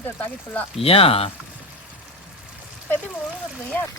ஊற்றிட்டு பாக்கெட் ஃபுல்லா ஏன் எப்படி முழுங்குறது ஏன்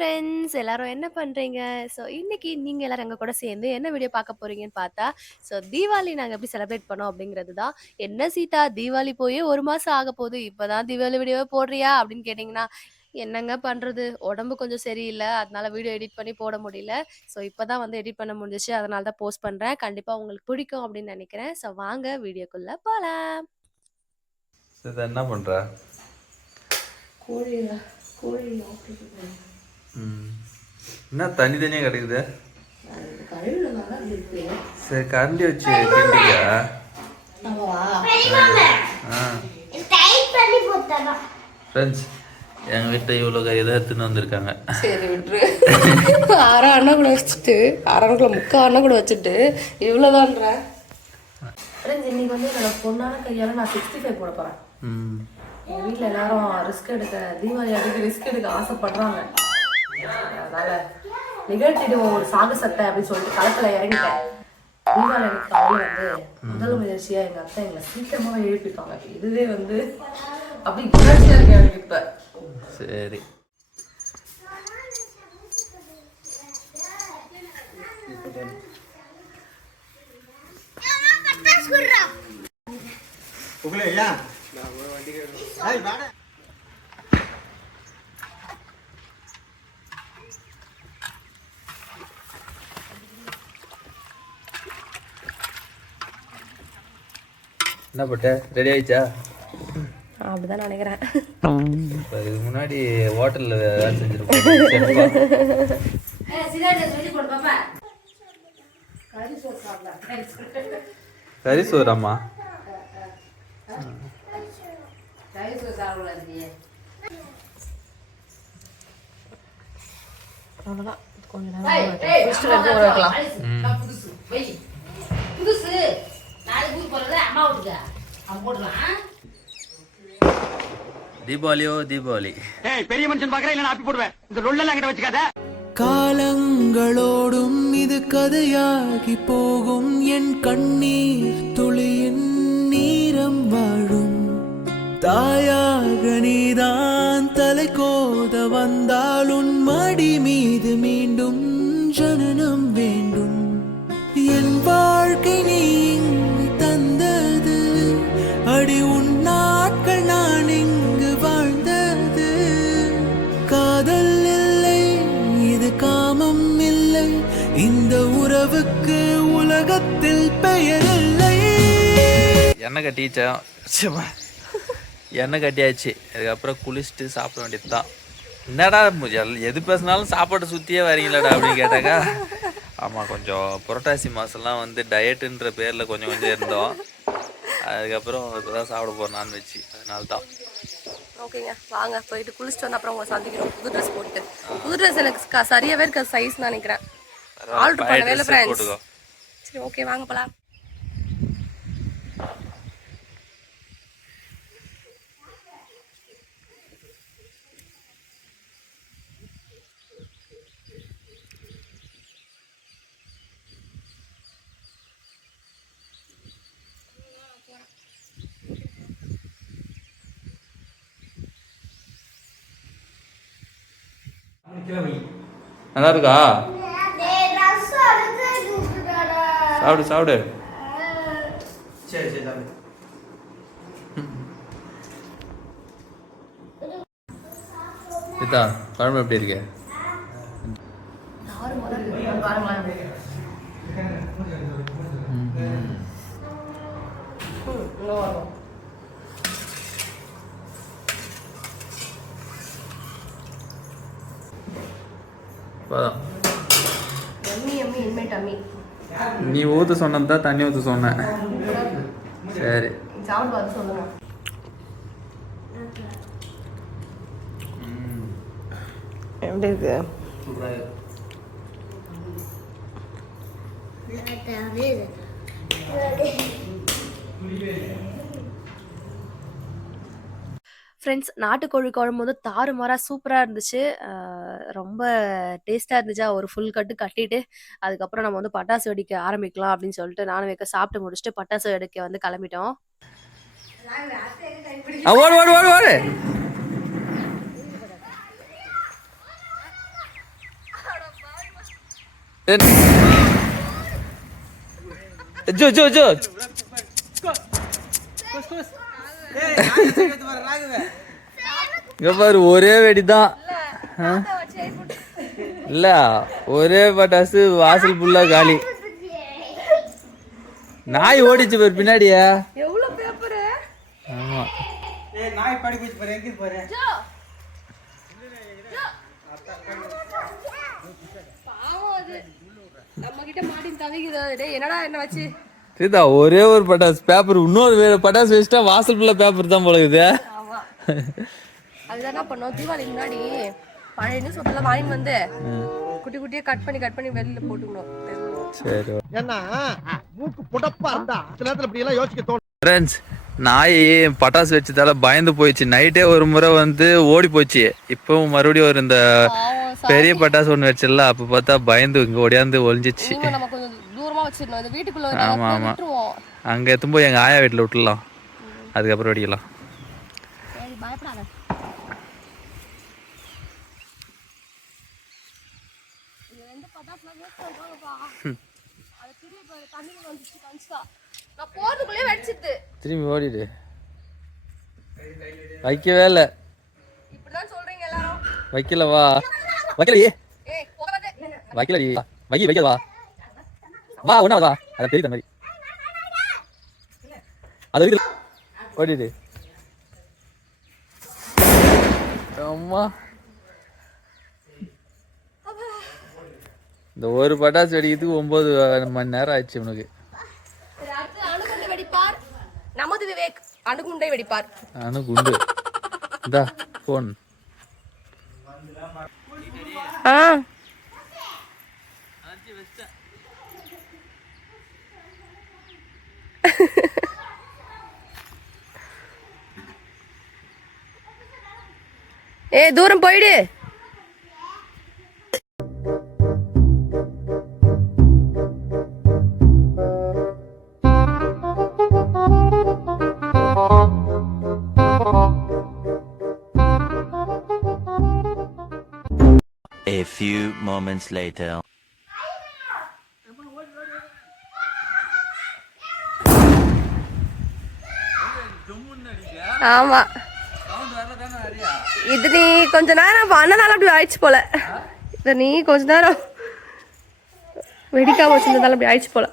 ஃப்ரெண்ட்ஸ் எல்லாரும் என்ன பண்ணுறீங்க ஸோ இன்னைக்கு நீங்கள் எல்லாரும் எங்கள் கூட சேர்ந்து என்ன வீடியோ பார்க்க போறீங்கன்னு பார்த்தா ஸோ தீபாவளி நாங்கள் எப்படி செலிப்ரேட் பண்ணோம் அப்படிங்கிறது தான். என்ன சீதா தீபாவளி போய் ஒரு மாதம் ஆக போகுது. இப்போ தான் தீபாவளி வீடியோவே போடுறியா அப்படின்னு கேட்டிங்கன்னா என்னங்க பண்ணுறது உடம்பு கொஞ்சம் சரியில்லை. அதனால வீடியோ எடிட் பண்ணி போட முடியல. ஸோ இப்போ தான் வந்து எடிட் பண்ண முடிஞ்சிச்சு. அதனால தான் போஸ்ட் பண்ணுறேன் கண்டிப்பாக உங்களுக்கு பிடிக்கும் அப்படின்னு நினைக்கிறேன். ஸோ வாங்க வீடியோக்குள்ளே போகலாம் என்ன பண்ற? கோழி கோழி. என்ன தனி தனியாக கிடைக்குது? சரி கரண்டி வச்சு கிண்டிக்க ஆ. ஃப்ரெண்ட்ஸ் எங்கள் வீட்டில் இவ்வளோ இதை எடுத்துன்னு வந்திருக்காங்க. சரி விட்டுரு அரை அண்ணா கூட வச்சுட்டு அரைக்குள்ள முக்கால் அண்ணா கூட வச்சுட்டு இவ்வளோதான்ற ஃப்ரெண்ட்ஸ் இன்னைக்கு வந்து என்னோட பொண்ணான கையால் நான் சிக்ஸ்டி ஃபைவ் போட போகிறேன் ம். எங்கள் வீட்டில் எல்லாரும் ரிஸ்க் எடுக்க தீபாவளி அடிக்க ரிஸ்க் எடுக்க ஆசைப்படுறாங்க. அதனால நிகழ்த்திடுவோம் ஒரு சாகசத்தை அப்படின்னு சொல்லிட்டு களத்துல இறங்கிட்டேன். தீபாவளி எனக்கு காலையில் வந்து முதல் முயற்சியா எங்கள் அத்தை எங்களை சீக்கிரமாக எழுப்பிப்பாங்க இதுவே வந்து அப்படி கிளர்ச்சியாக இருக்கேன் எனக்கு இப்போ. சரி. உங்களே ஐயா. நான் வண்டி கேட்கணும். என்ன பட்ட? ரெடி ஆயிடுச்சா? அப்படிதான் நினைக்கிறேன். இப்ப இதுக்கு முன்னாடி ஹோட்டலில் வேலை செஞ்சிருப்போம். கறி சோறாம்மா? அவ்வளோதான் கொஞ்ச நேரம் வைக்கலாம் புதுசு. நாளைக்கு அம்மா வீட்டுக்கு தீபாவளியோ தீபாவளி. பெரிய மனுஷன் பாக்குறேன் இல்ல ஆப்பி போடுவேன். இந்த லொல்லெல்லாம் கிட்ட வச்சுக்காத. காலங்களோடும் இது கதையாகி போகும். என் கண்ணீர் துளியின் நீரம் வாழும். தாயாக நீதான் தலை கோத வந்தால் எண்ணெய் கட்டிச்சோம் சும்மா. எண்ணெய் கட்டியாச்சு. அதுக்கப்புறம் குளிச்சுட்டு சாப்பிட வேண்டியது தான் என்னடா எது பேசினாலும் சாப்பாட்டை சுற்றியே வரீங்களாடா அப்படின்னு கேட்டாக்கா ஆமாம் கொஞ்சம் புரட்டாசி மாதம்லாம் வந்து டயட்டுன்ற பேரில் கொஞ்சம் கொஞ்சம் இருந்தோம். அதுக்கப்புறம் இப்போ தான் சாப்பிட போகிறோம் நான்வெஜ் அதனால தான் ஓகேங்க வாங்க போயிட்டு குளிச்சுட்டு வந்து அப்புறம் உங்களை சந்திக்கிறோம். புது ட்ரெஸ் போட்டு புது ட்ரெஸ் எனக்கு சரியாவே இருக்க சைஸ் நினைக்கிறேன். ஆல்டர் பழைய பண்ணவே இல்லை ஃப்ரெண்ட்ஸ் சரி ஓகே வாங்க போலாம். நல்லா இருக்கா சாப்பிடு சாப்பிடு சரி சரி தம்பி இதா குழம்பு எப்படி இருக்கு? நீ ஊற்ற சொன்னது தான் தண்ணி ஊற்ற சொன்னேன். சரி. எப்படி இருக்கு. ஃப்ரெண்ட்ஸ் நாட்டுக்கோழி குழம்பு வந்து தாறுமாறா சூப்பரா இருந்துச்சு. ரொம்ப டேஸ்ட்டா இருந்துச்சா, ஒரு ஃபுல் கட்டு கட்டிட்டு, அதுக்கப்புறம் நம்ம வந்து பட்டாசு வெடிக்க ஆரம்பிக்கலாம் அப்படின்னு சொல்லிட்டு நானும் வேகா சாப்பிட்டு முடிச்சுட்டு பட்டாசு வெடிக்க வந்து கிளம்பிட்டோம். ஓடு ஓடு ஓடு ஓடு ஜோ ஜோ ஜோ இங்க பாரு ஒரே வெடிதான். ஆ? இல்ல ஒரே பட்டாசு வாசல் ஃபுல்லா காலி. நாய் ஓடிச்சு பாரு பின்னாடியா. எவ்வளவு பேப்பரு ஆமா. ஏய் நாய் படி போச்சு பாரு எங்க பாரு? பாவம் அது. நம்ம கிட்ட மாட்டி தவிக்குது டேய் என்னடா என்ன வச்சு? சீதா ஒரே ஒரு பட்டாசு பேப்பர் இன்னொரு வேற பட்டாசு வச்சுட்டா வாசல் ஃபுல்லா பேப்பர் தான் போல ஆமா. அதுதான் என்ன பண்ணோம்? தீபாவளி முன்னாடி பழைய நியூஸ் பேப்பர்லாம் வாங்கிட்டு வந்து குட்டி குட்டியா கட் பண்ணி கட் பண்ணி வெளியில போட்டுக்கணும். சரி ஏன்னா மூக்கு புடப்பா இருந்தா சில நேரத்துல இப்படி எல்லாம் யோசிக்க தோணும். ஃப்ரெண்ட்ஸ் நாய் பட்டாசு வச்சதால பயந்து போயிடுச்சு. நைட்டே ஒரு முறை வந்து ஓடி போச்சு. இப்பவும் மறுபடியும் ஒரு இந்த பெரிய பட்டாசு ஒன்று வச்சிடல. அப்போ பார்த்தா பயந்து இங்கே ஓடியாந்து ஒளிஞ்சிச்சு இவங்க நம்ம கொஞ்சம் தூரமா வச்சிடணும். இந்த வீட்டுக்குள்ள ஆமா, ஆமா. விட்டுருவோம். அங்கே எத்தும் எங்கள் ஆயா வீட்டில் விட்டுலாம் அதுக்கப்புறம் வெடிக்கலாம். பயப்படாத. திரும்பி ஓடிடு. வைக்கவே இல்லை. இப்படிதான் சொல்றீங்க எல்லாரும். வைக்கல வா. வைக்கலையே. வைக்கலடி வை. வைக்கல வா வா ஒன்றா வா. அதை தெரியுத மாதிரி. அதை வைக்கல ஓடிடு அம்மா. இந்த ஒரு பட்டாசு வெடிக்கிறதுக்கு ஒன்பது மணி நேரம் ஆயிடுச்சு உனக்கு அணுகுண்டை நமது விவேக் அணுகுண்டை வெடிப்பார். நானும் குண்டு இந்தா ஃபோன் ஆ. ஏ தூரம் போயிடு A few moments later. ஆமா இது நீ கொஞ்ச நேரம் பண்ணனால அப்படி ஆயிடுச்சு போல. இது நீ கொஞ்ச நேரம் வெடிக்காம வச்சிருந்ததால அப்படி ஆயிடுச்சு போல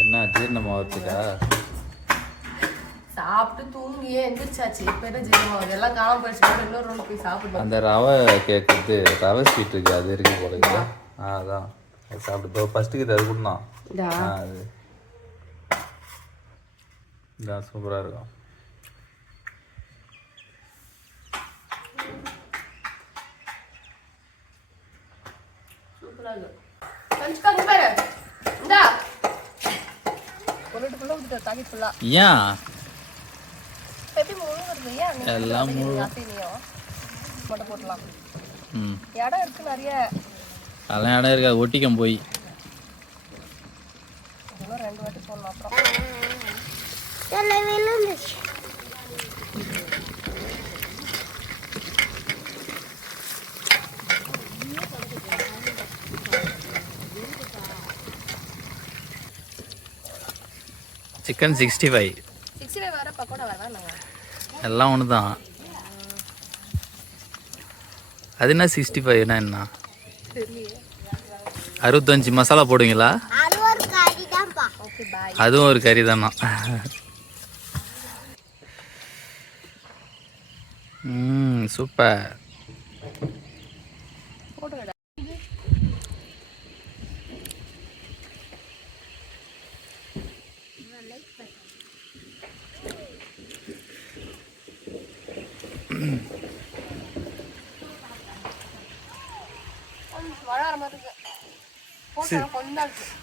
என்ன ஜீரணம் ஆகிறதுக்கா சாப்பிட்டு தூங்கியே எந்திரிச்சாச்சு இப்ப என்ன ஜீரணம் எல்லாம் காணாம போயிடுச்சு. இன்னொரு ரூம் போய் சாப்பிடுவோம் அந்த ரவை கேட்குறது ரவை ஸ்வீட் இருக்கு அது இருக்கு போல இருக்குது ஆ அதான். அது சாப்பிட்டு ஃபஸ்ட்டுக்கு இது அது கொடுத்தான் ஆ அது. இதான் சூப்பராக இருக்கும். கஞ்சிக்காங்க பாரு இந்தா ஒரு ஃபுல்லா ஊத்திட்டு தாக்கி ஃபுல்லா ஏன் எப்படி முழுங்குறது ஏன் நீ எல்லாம் மட்டும் போட்டலாம். ம். இடம் இருக்கு நிறைய. அதெல்லாம் இடம் இருக்கா ஒட்டிக்கம் போய். ரெண்டு வாட்டி அப்புறம். Chicken sixty five sixty five வேற பக்கோடா வேற நாங்க எல்லாம் ஒன்று தான் அது என்ன சிக்ஸ்டி ஃபைவ்னா என்ன? அறுபத்தஞ்சு மசாலா போடுவீங்களா? அதுவும் ஒரு கறி தானா ம் சூப்பர்.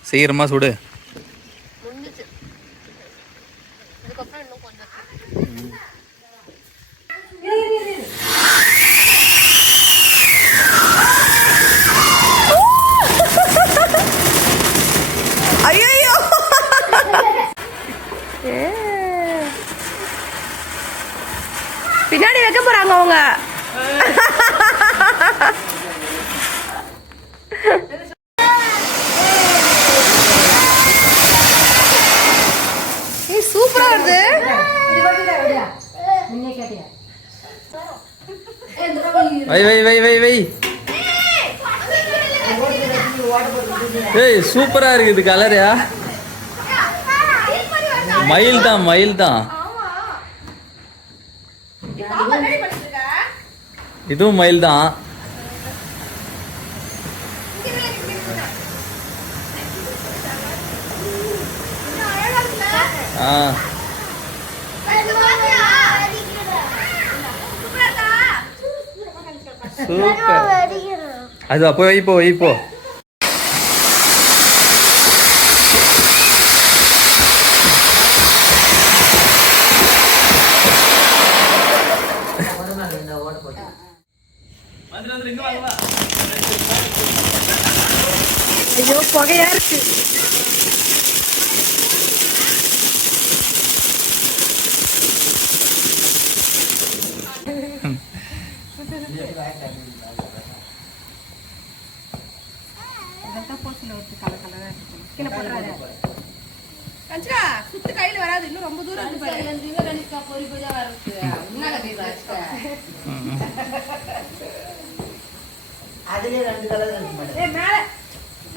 சீக்கிரமா சுடு. ஐயோ பின்னாடி வைக்க போறாங்க அவங்க. வருது? வை வை வை வை வை. ஏய் சூப்பரா இருக்குது கலரா. மயில் தான் மயில் தான் இதுவும் மயில் தான் ஆ. சூப்பர் அது அப்போ வைப்போ வைப்போ ஐயோ புகையா இருக்கு சுத்து கையில வராது இன்னும் ரொம்ப தூரம் இருக்கு பாரு. ஏய், மேல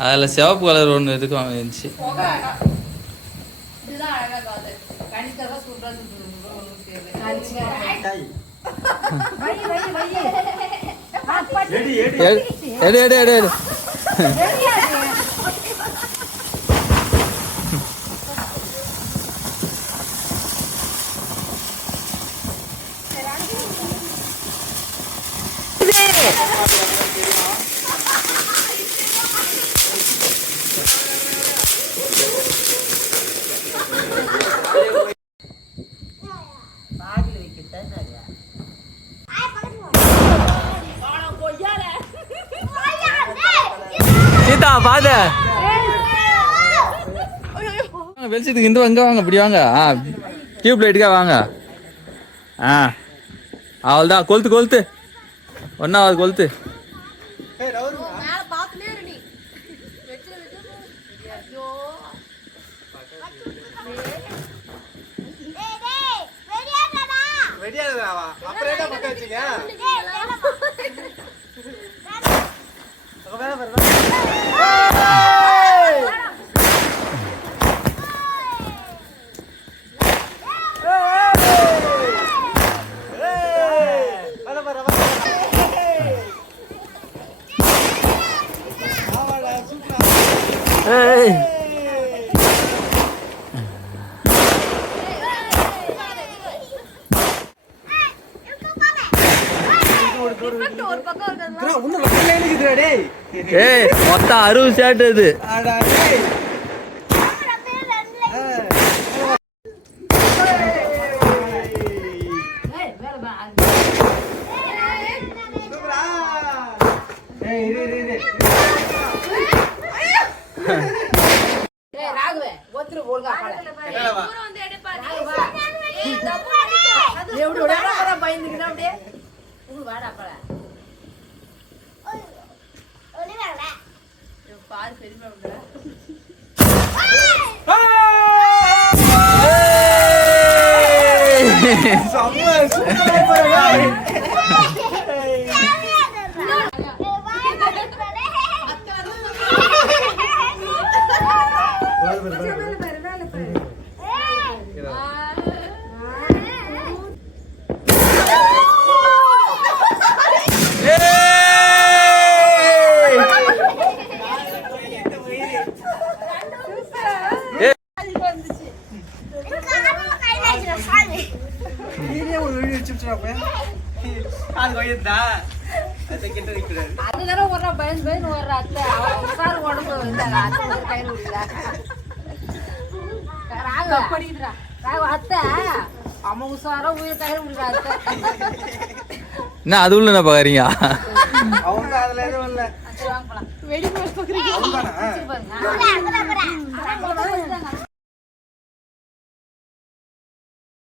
அதில் சிவப்பு கலர் ஒன்று எதுக்கு இருந்துச்சு எடு எடு எடு. எடு எடு சீதா பாத வெளிச்சத்துக்கு இந்த இங்கே வாங்க இப்படி வாங்க. ஆ டியூப் லைட்டுக்கா வாங்க. ஆ அவள் தான் கொளுத்து. கொளுத்து. ஒன்றாவது கொளுத்து ஐயோ அப்புறம் என்ன பக்கம் வச்சீங்க ஏய் ஒரு பக்கம் இருக்கிறது இன்னும் ரொம்ப இருக்குதுடா டேய் ஏய் மொத்தம் அறுபது ஷர்ட் இது ஏய் இரு இரு Bye. வீடியோ வச்சுட்டா போய் அது பயந்து பயந்து வர்ற அத்தை அவன் உட்காரு உடம்பு வந்து அத்தை கையில் விடுறா ராகு படிக்கிறா ராகு அத்தை அவன் உசாரா உயிர் கையில் விடுறா அத்தை என்ன அது உள்ள என்ன பாக்குறீங்க அவங்க அதுல எதுவும் இல்ல வெடி பாருங்க